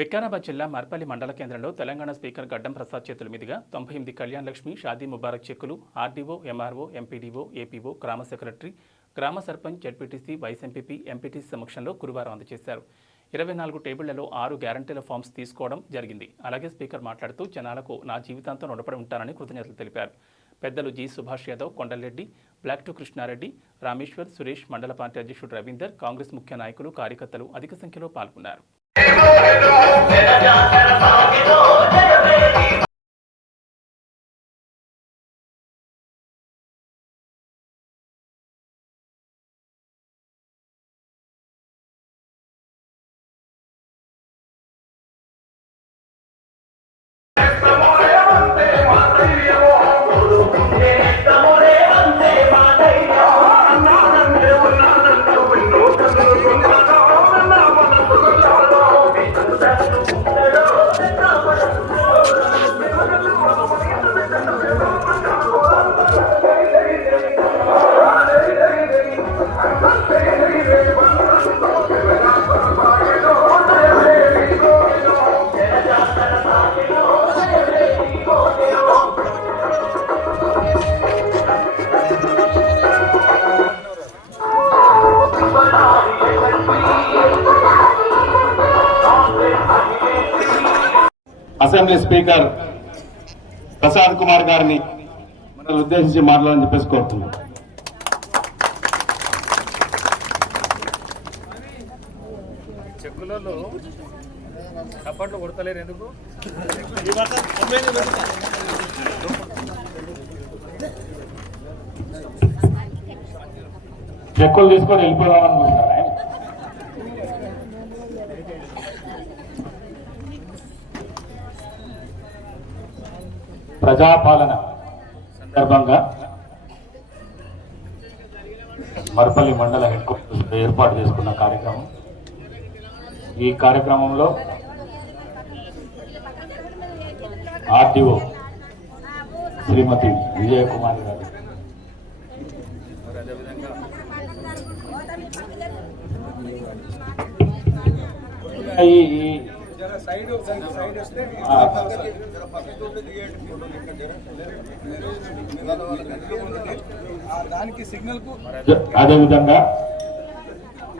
వికారాబాద్ జిల్లా మర్పల్లి మండల కేంద్రంలో తెలంగాణ స్పీకర్ గడ్డం ప్రసాద్ చేతుల మీదుగా తొంభై ఎనిమిది కళ్యాణ్ లక్ష్మి షాదీ ముబారక్ చెక్కులు ఆర్డీఓ ఎంఆర్ఓ ఎంపీడీఓ ఏపీఓ గ్రామ సెక్రటరీ గ్రామ sarpanch ZPTC vice MPP MPTC సమక్షంలో గురువారం అందజేశారు. ఇరవై నాలుగు టేబుళ్ళలో ఆరు గ్యారంటీల ఫామ్స్ తీసుకోవడం జరిగింది. అలాగే స్పీకర్ మాట్లాడుతూ జనాలకు నా జీవితాంతం రుణపడి ఉంటానని కృతజ్ఞతలు తెలిపారు. పెద్దలు G Subhash Yadav Kondalareddy block two Krishnareddy Rameshwar Suresh మండల పార్టీ అధ్యక్షుడు రవీందర్ కాంగ్రెస్ ముఖ్య నాయకులు కార్యకర్తలు అధిక సంఖ్యలో పాల్గొన్నారు. Lord, and the hope assembly speaker Prasad Kumar గారిని మనల్ని ఉద్దేశించి మాట్లాడాలని చెప్పేసి కోరుతున్నాం. చెక్కులలో చప్పట్లు కొడతలేరు ఎందుకు? చెక్కులు తీసుకొని వెళ్ళిపోదాం ప్రజాపాలన సందర్భంగా మర్పల్లి మండల హెడ్ క్వార్టర్స్ ఏర్పాటు చేసుకున్న కార్యక్రమం. ఈ కార్యక్రమంలో ఆర్టీఓ శ్రీమతి విజయకుమారి గారు. ఈ ఈ ఈ ఆ, దానికి సిగ్నల్కు అదేవిధంగా